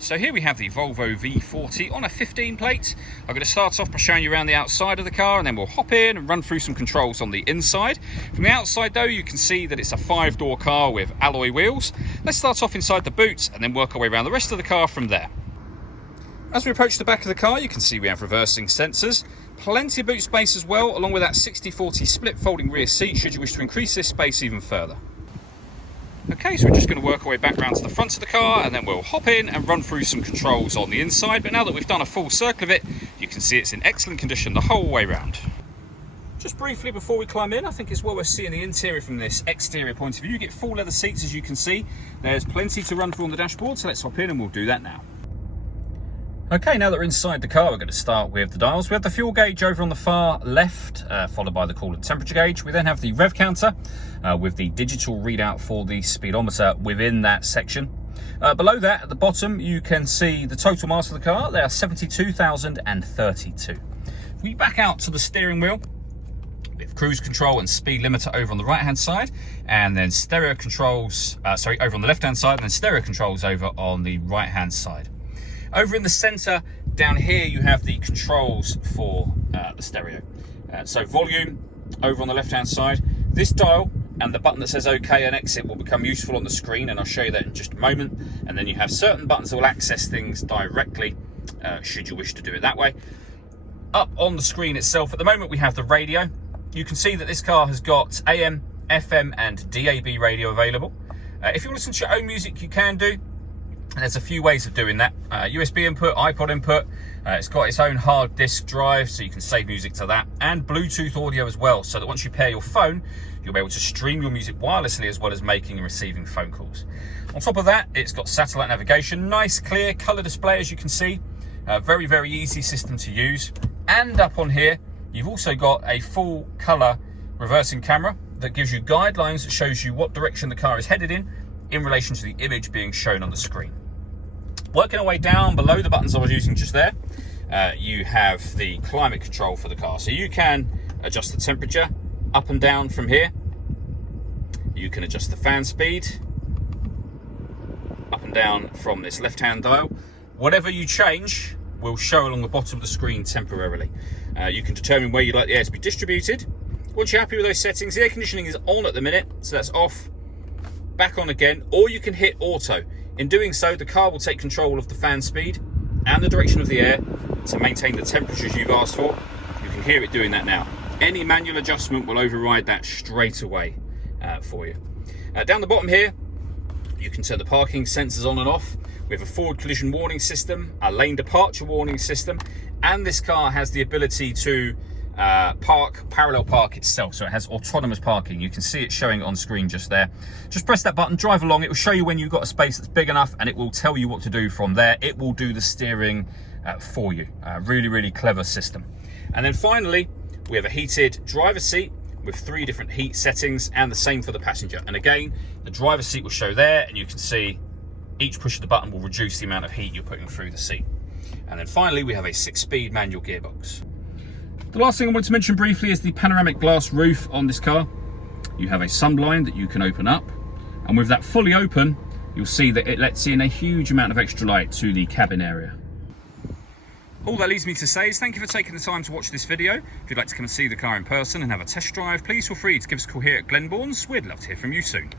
So here we have the Volvo V40 on a 15 plate. I'm going to start off by showing you around the outside of the car, and then we'll hop in and run through some controls on the inside. From the outside though, you can see that it's a 5-door car with alloy wheels. Let's start off inside the boot and then work our way around the rest of the car from there. As we approach the back of the car, you can see we have reversing sensors. Plenty of boot space as well, along with that 60/40 split folding rear seat should you wish to increase this space even further. Okay, so we're just going to work our way back round to the front of the car, and then we'll hop in and run through some controls on the inside. But now that we've done a full circle of it, you can see it's in excellent condition the whole way round. Just briefly before we climb in, I think it's well worth seeing the interior from this exterior point of view. You get full leather seats, as you can see. There's plenty to run through on the dashboard, so let's hop in and we'll do that now. Okay, now that we're inside the car, we're going to start with the dials. We have the fuel gauge over on the far left, followed by the coolant temperature gauge. We then have the rev counter with the digital readout for the speedometer within that section. Below that, at the bottom, you can see the total miles of the car. They are 72,032. If we back out to the steering wheel, we have cruise control and speed limiter over on the right-hand side, and then stereo controls, over on the left-hand side, and then stereo controls over on the right-hand side. Over in the center down here, you have the controls for the stereo. So volume over on the left hand side. This dial and the button that says OK and exit will become useful on the screen, and I'll show you that in just a moment. And then you have certain buttons that will access things directly should you wish to do it that way. Up on the screen itself at the moment we have the radio. You can see that this car has got AM, FM and DAB radio available. If you want to listen to your own music, you can do. And there's a few ways of doing that. USB input, iPod input, it's got its own hard disk drive, so you can save music to that, and Bluetooth audio as well, so that once you pair your phone, you'll be able to stream your music wirelessly as well as making and receiving phone calls. On top of that, it's got satellite navigation, nice clear colour display as you can see, very, very easy system to use. And up on here, you've also got a full colour reversing camera that gives you guidelines that shows you what direction the car is headed in relation to the image being shown on the screen. Working our way down below the buttons I was using just there, you have the climate control for the car. So you can adjust the temperature up and down from here. You can adjust the fan speed up and down from this left-hand dial. Whatever you change will show along the bottom of the screen temporarily. You can determine where you'd like the air to be distributed. Once you're happy with those settings, the air conditioning is on at the minute, so that's off, back on again, or you can hit auto. In doing so, the car will take control of the fan speed and the direction of the air to maintain the temperatures you've asked for. You can hear it doing that now. Any manual adjustment will override that straight away for you. Down the bottom here, you can turn the parking sensors on and off. We have a forward collision warning system, a lane departure warning system, and this car has the ability to parallel park itself, so it has autonomous parking. You can see it showing on screen just there. Just press that button, drive along, it will show you when you've got a space that's big enough, and it will tell you what to do from there. It will do the steering for you. Really, really clever system. And then finally, we have a heated driver's seat with 3 different heat settings, and the same for the passenger. And again, the driver's seat will show there, and you can see each push of the button will reduce the amount of heat you're putting through the seat. And then finally, we have a 6-speed manual gearbox. The last thing I want to mention briefly is the panoramic glass roof on this car. You have a sunblind that you can open up, and with that fully open, you'll see that it lets in a huge amount of extra light to the cabin area. All that leaves me to say is thank you for taking the time to watch this video. If you'd like to come and see the car in person and have a test drive, please feel free to give us a call here at Glenbourne's. We'd love to hear from you soon.